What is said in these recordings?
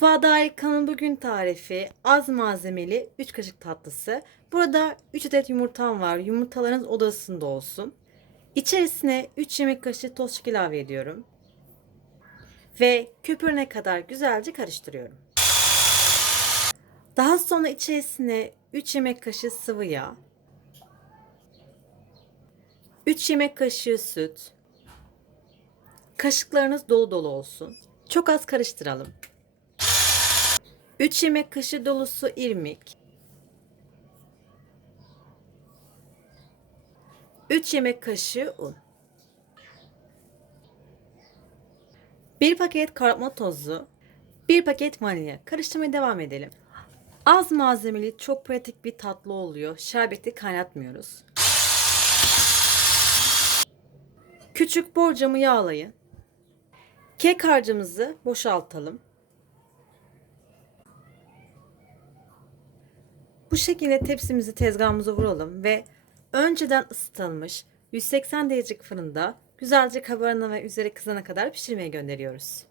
Mutfağa dair kanın bugün tarifi az malzemeli 3 kaşık tatlısı. Burada 3 adet yumurtam var. Yumurtalarınız odasında olsun. İçerisine 3 yemek kaşığı toz şeker ilave ediyorum. Ve köpürene kadar güzelce karıştırıyorum. Daha sonra içerisine 3 yemek kaşığı sıvı yağ, 3 yemek kaşığı süt, kaşıklarınız dolu dolu olsun. Çok az karıştıralım. 3 yemek kaşığı dolusu irmik. 3 yemek kaşığı un. 1 paket kabartma tozu. 1 paket vanilya. Karıştırmaya devam edelim. Az malzemeli çok pratik bir tatlı oluyor. Şerbeti kaynatmıyoruz. Küçük borcamı yağlayın. Kek harcımızı boşaltalım. Bu şekilde tepsimizi tezgahımıza vuralım ve önceden ısıtılmış 180 derecelik fırında güzelce kabarana ve üzeri kızana kadar pişirmeye gönderiyoruz.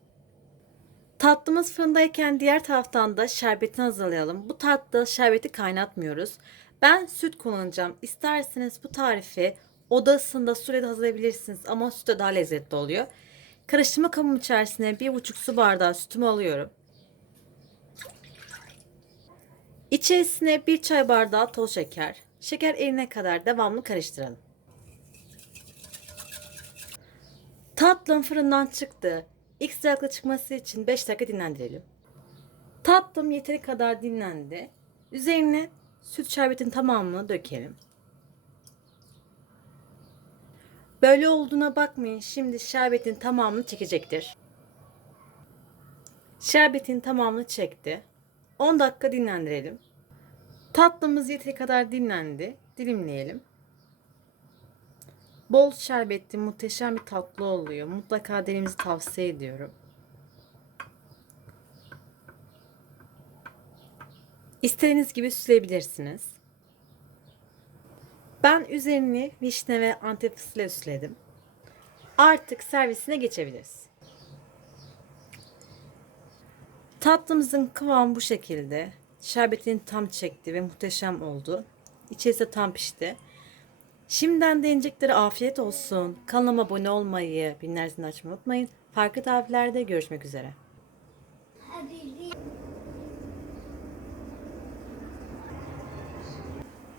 Tatlımız fırındayken diğer taraftan da şerbetini hazırlayalım. Bu tatlı şerbeti kaynatmıyoruz. Ben süt kullanacağım. İsterseniz bu tarifi oda ısısında sürede hazırlayabilirsiniz ama sütte daha lezzetli oluyor. Karıştırma kabım içerisine 1,5 su bardağı sütümü alıyorum. İçerisine bir çay bardağı toz şeker. Şeker erine kadar devamlı karıştıralım. Tatlım fırından çıktı. İlk sıcaklığı çıkması için 5 dakika dinlendirelim. Tatlım yeteri kadar dinlendi. Üzerine süt şerbetin tamamını dökelim. Böyle olduğuna bakmayın. Şimdi şerbetin tamamını çekecektir. Şerbetin tamamını çekti. 10 dakika dinlendirelim. Tatlımız yeteri kadar dinlendi. Dilimleyelim. Bol şerbetli muhteşem bir tatlı oluyor. Mutlaka denemenizi tavsiye ediyorum. İstediğiniz gibi süsleyebilirsiniz. Ben üzerini vişne ve antep fıstığı süsledim. Artık servisine geçebiliriz. Tatlımızın kıvamı bu şekilde. Şerbetini tam çekti ve muhteşem oldu. İçerisi tam pişti. Şimdiden deneyeceklere afiyet olsun. Kanalıma abone olmayı, bildirim zilini açmayı unutmayın. Farklı tariflerde görüşmek üzere. Hadi